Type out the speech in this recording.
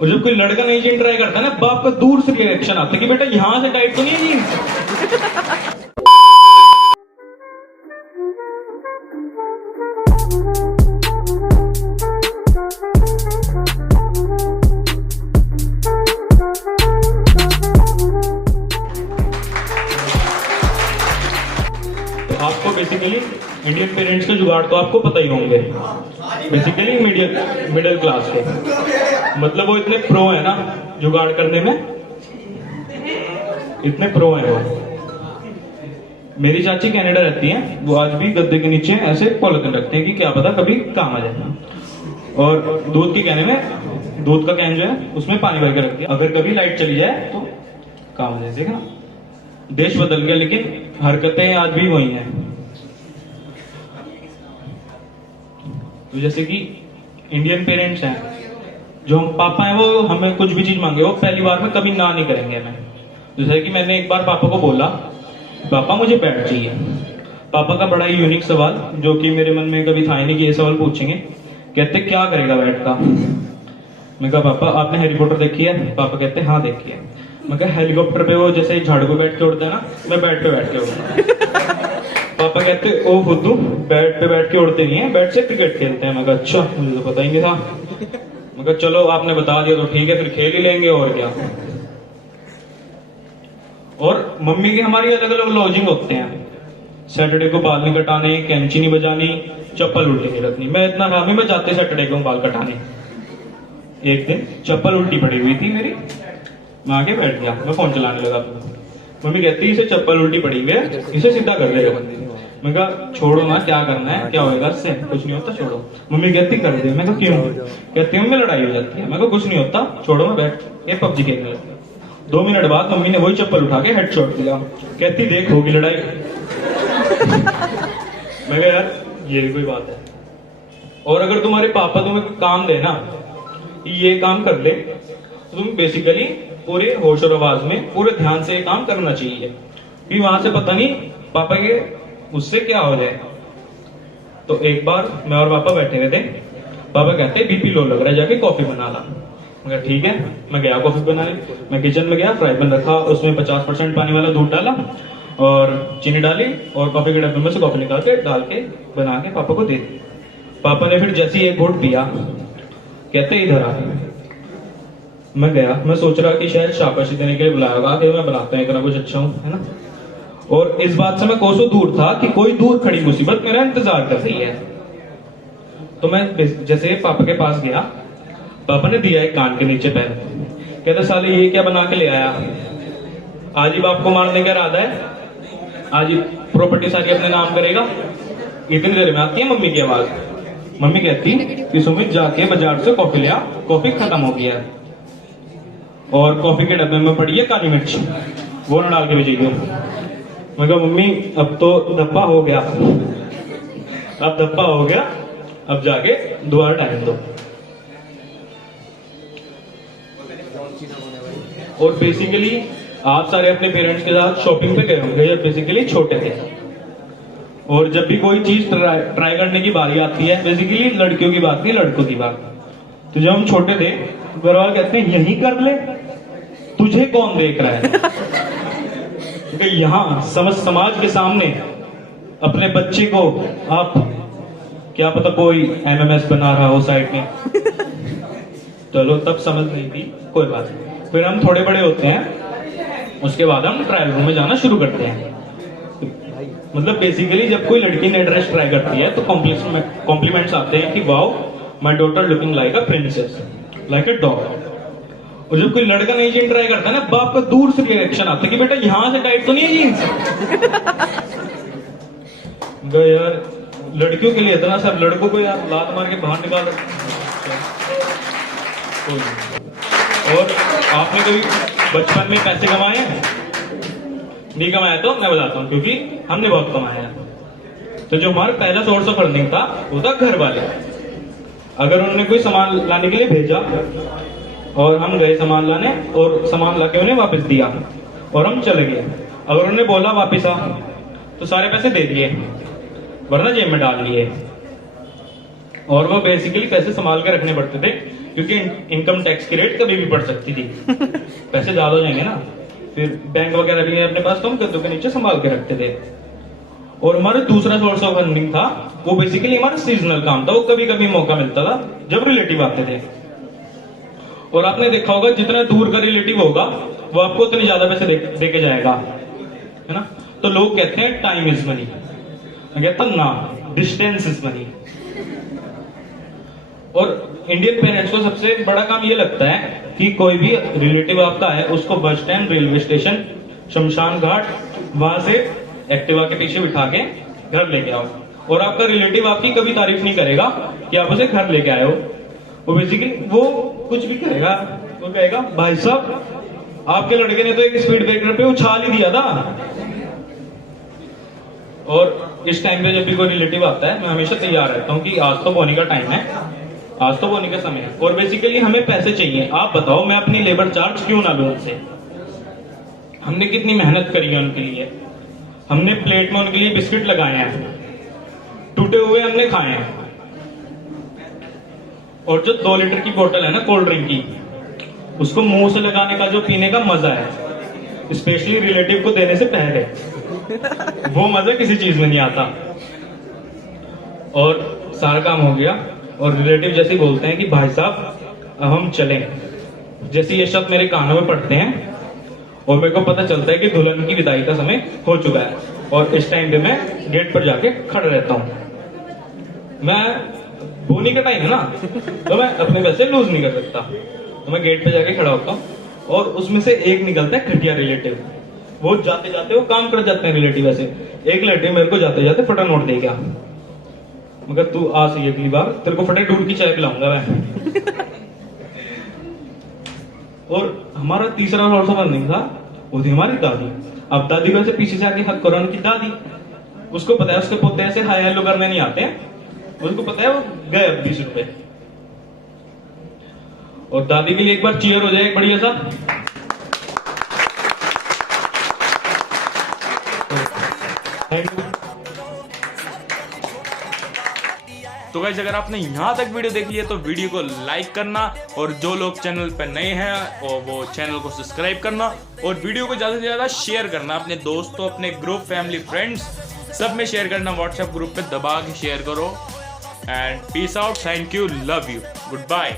और जब कोई लड़का नई जीन ट्राई करता है ना, बाप का दूर से रिएक्शन आता है कि बेटा यहां से टाइट तो नहीं है जीन्स। तो आपको बेसिकली इंडियन पेरेंट्स के जुगाड़ तो आपको पता ही होंगे, बेसिकली मिडिल क्लास के, मतलब वो इतने प्रो है ना जुगाड़ करने में, इतने प्रो है वो। मेरी चाची कनाडा रहती हैं, वो आज भी गद्दे के नीचे ऐसे पॉलिथीन रखते हैं कि क्या पता कभी काम आ जाए। और दूध की कैन में, दूध का कैन जो है उसमें पानी भर के रखती है, अगर कभी लाइट चली जाए तो काम आ जाए। देखा ना, देश बदल गया लेकिन हरकतें आज भी वही हैं। तो जैसे कि इंडियन पेरेंट्स हैं, जो हम पापा हैं, वो हमें कुछ भी चीज मांगे वो पहली बार में कभी ना नहीं करेंगे हमें। जैसे कि मैंने एक बार पापा को बोला, पापा मुझे बैट चाहिए। पापा का बड़ा ही यूनिक सवाल जो कि मेरे मन में कभी था ही नहीं कि ये सवाल पूछेंगे। कहते क्या करेगा बैट का? मैं कहा पापा आपने हैरी पॉटर देखी है? पापा कहते हाँ देखी है। मैं कहा हेलीकॉप्टर पे वो जैसे झाड़ पे बैठ के उड़ता है ना, मैं बैट पे बैठ के उड़ता। पापा कहते ओ फुद्दू बैट पे बैठ के उड़ते नहीं है, बैट से क्रिकेट खेलते हैं। मैं कहा अच्छा, मुझे तो पता ही नहीं था। मैं कहा चलो आपने बता दिया तो ठीक है, फिर खेल ही लेंगे और क्या। और मम्मी के हमारी अलग अलग लॉजिक होते हैं। सैटरडे को बाल नहीं कटाने, कैंची नहीं बजानी, चप्पल उल्टी नहीं रखनी। मैं इतना हरामी, मैं जाते सैटरडे को बाल कटाने, एक दिन चप्पल उल्टी पड़ी हुई थी मेरी, मैं आके बैठ गया, मैं फोन चलाने लगा। मम्मी कहती इसे चप्पल उल्टी पड़ी हुई है, इसे सीधा कर दे। मैं कहा छोड़ो ना, क्या करना है, क्या होगा इससे, कुछ नहीं होता छोड़ो। मम्मी कहती कर दे। मैं कहा क्यों? कहती मम्मी लड़ाई हो जाती है। मैं कहा कुछ नहीं होता छोड़ो, मैं बैठ ये पबजी खेलने लगा। 2 मिनट बाद मम्मी ने वही चप्पल उठा के हेडशॉट दिया। कहती देख होगी लड़ाई। मैं कहा यार ये भी कोई बात है। और अगर तुम्हारे पापा तुम्हें काम दे ना, ये काम कर ले, तो तुम बेसिकली पूरे होश और आवाज में पूरे ध्यान से ये काम करना चाहिए, कि वहां से पता नहीं पापा के उससे क्या हो जाए। तो एक बार मैं और पापा बैठे हुए थे, पापा कहते बीपी लो लग रहा है, जाके कॉफी बना ला। मैं कहा ठीक है, मैं गया कॉफी बनाने। मैं किचन में गया, फ्राई पैन रखा, उसमें 50% पानी वाला दूध डाला और चीनी डाली और कॉफी के डब्बे में से कॉफी निकाल के डाल के बना के पापा को दे दी। पापा ने फिर जैसे ही एक घूंट पिया, कहते इधर आ। मैं गया, मैं सोच रहा कि शायद शाबाशी देने के लिए बुलाया होगा कि मैं बनाता हूँ इतना कुछ अच्छा हूँ, है ना। और इस बात से मैं कोसों दूर था कि कोई दूर खड़ी मुसीबत मेरा इंतजार कर रही है। तो मैं जैसे पापा के पास गया, पापा ने दिया एक कान के नीचे पैर। कहते साले ये क्या बना के ले आया, आज ही बाप को मारने का इरादा है, आज ही प्रॉपर्टी सारी अपने नाम करेगा। इतनी देर में आती है मम्मी की आवाज। मम्मी कहती कि सुमित जाके बाजार से कॉफी ले आ, कॉफी खत्म हो गया है और कॉफी के डब्बे में पड़ी है काली मिर्च, वो न डाल के भेजिए। मैं कहा मम्मी अब तो धप्पा हो गया, अब धप्पा हो गया, अब जाके दोबारा टाइम दो। और बेसिकली आप सारे अपने पेरेंट्स के साथ शॉपिंग पे गए होंगे जब बेसिकली छोटे थे, और जब भी कोई चीज ट्राई करने की बारी आती है, बेसिकली लड़कियों की बात नहीं लड़कों की बात। तो जब हम छोटे थे घर वाले कहते हैं यही कर ले, तुझे कौन देख रहा है। क्योंकि यहाँ समाज के सामने अपने बच्चे को आप क्या पता कोई एमएमएस बना रहा हो साइड में। चलो तब समझ नहीं थी, कोई बात नहीं। फिर हम थोड़े बड़े होते हैं, उसके बाद हम ट्रायल रूम में जाना शुरू करते हैं। मतलब बेसिकली जब कोई लड़की ने ड्रेस ट्राई करती है तो कॉम्प्लीमेंट्स आते हैं कि wow my daughter looking like a princess, like a dog. और जब कोई लड़का नई जीन ट्राई करता है ना, बाप का दूर से रिएक्शन आता है कि बेटा यहां से टाइट तो नहीं है जीन्स। यार लड़कियों के लिए इतना सब, लड़कों को यार लात मार के बाहर निकाल। और आपने कभी बचपन में पैसे कमाए हैं? नहीं कमाया तो मैं बताता हूँ, क्योंकि हमने बहुत कमाया है। तो जो हमारा पहला सोर्स ऑफ अर्निंग था वो था घर वाले। अगर उन्होंने कोई सामान लाने के लिए भेजा और हम गए सामान लाने, और सामान लाके उन्हें वापस दिया और हम चले गए, अगर उन्होंने बोला वापस आ तो सारे पैसे दे दिए, वरना जेब में डाल लिए। और वो बेसिकली पैसे संभाल के रखने पड़ते थे क्योंकि इनकम टैक्स की रेट कभी भी बढ़ सकती थी, पैसे ज्यादा हो जाएंगे ना, फिर बैंक वगैरह भी अपने पास कम कद्दू के नीचे संभाल के रखते थे। और हमारा दूसरा सोर्स ऑफ अर्निंग था, वो बेसिकली हमारा सीजनल काम था, वो कभी कभी मौका मिलता था जब रिलेटिव आते थे। और आपने देखा होगा जितना दूर का रिलेटिव होगा वो आपको उतने ज्यादा पैसे दे के जाएगा, है ना। तो लोग कहते हैं टाइम इज मनी, मैं कहता ना, डिस्टेंस इज मनी। और इंडियन पेरेंट्स को सबसे बड़ा काम ये लगता है कि कोई भी रिलेटिव आपका है उसको बस स्टैंड, रेलवे स्टेशन, शमशान घाट, वहां से एक्टिवा के पीछे बिठा के घर लेके आओ। और आपका रिलेटिव आपकी कभी तारीफ नहीं करेगा कि आप उसे घर लेके आए हो। वो बेसिकली वो कुछ भी करेगा, वो कहेगा भाई साहब आपके लड़के ने तो एक स्पीड ब्रेकर पे उछाल ही दिया था। और इस टाइम पे जब भी कोई रिलेटिव आता है मैं हमेशा तैयार रहता हूँ कि आज तो बोनी का टाइम है, आज तो बोनी का समय है। और बेसिकली हमें पैसे चाहिए, आप बताओ मैं अपनी लेबर चार्ज क्यों ना लूं उनसे। हमने कितनी मेहनत करी है उनके लिए, हमने प्लेट में उनके लिए बिस्किट लगाए हैं, टूटे हुए हमने खाए हैं। और जो 2 लीटर की बोतल है ना कोल्ड ड्रिंक की, उसको मुंह से लगाने का जो पीने का मजा है, स्पेशली रिलेटिव को देने से पहले, वो मजा किसी चीज में नहीं आता। और सारा काम हो गया और रिलेटिव जैसे ही बोलते हैं कि भाई साहब अब हम चलें, जैसे ये शब्द मेरे कानों में पड़ते हैं और मेरे को पता चलता है कि दुल्हन की विदाई का समय हो चुका है। और इस टाइम पे मैं गेट पर जाके खड़ा रहता हूँ। मैं बोनी का टाइम है ना, तो मैं अपने पैसे लूज नहीं कर सकता, तो मैं गेट पे जाके खड़ा होता हूँ। और उसमें से एक निकलता है घटिया रिलेटिव, वो जाते जाते वो काम कर जाते हैं रिलेटिव। ऐसे एक रिलेटिव मेरे को जाते जाते फटा नोट दे गया, मगर तू आ सही अगली बार तेरे को फटे दूध की चाय पिलाऊंगा मैं। और हमारा तीसरा सोर्स ऑफ अर्निंग था, वो थी हमारी दादी। अब दादी को ऐसे पीछे से आके हक करो की दादी, उसको पता है उसके पोते ऐसे हाय हेलो करने नहीं आते हैं, उसको पता है वो गए अब 20 रुपए। और दादी के लिए एक बार चीयर हो जाए एक बढ़िया सा। तो गाइस अगर आपने यहाँ तक वीडियो देख लिया तो वीडियो को लाइक करना, और जो लोग चैनल पर नए हैं और वो चैनल को सब्सक्राइब करना, और वीडियो को ज़्यादा से ज़्यादा शेयर करना अपने दोस्तों, अपने ग्रुप, फैमिली, फ्रेंड्स सब में शेयर करना। व्हाट्सएप ग्रुप पे दबा के शेयर करो। And peace out, thank you, love you, good bye.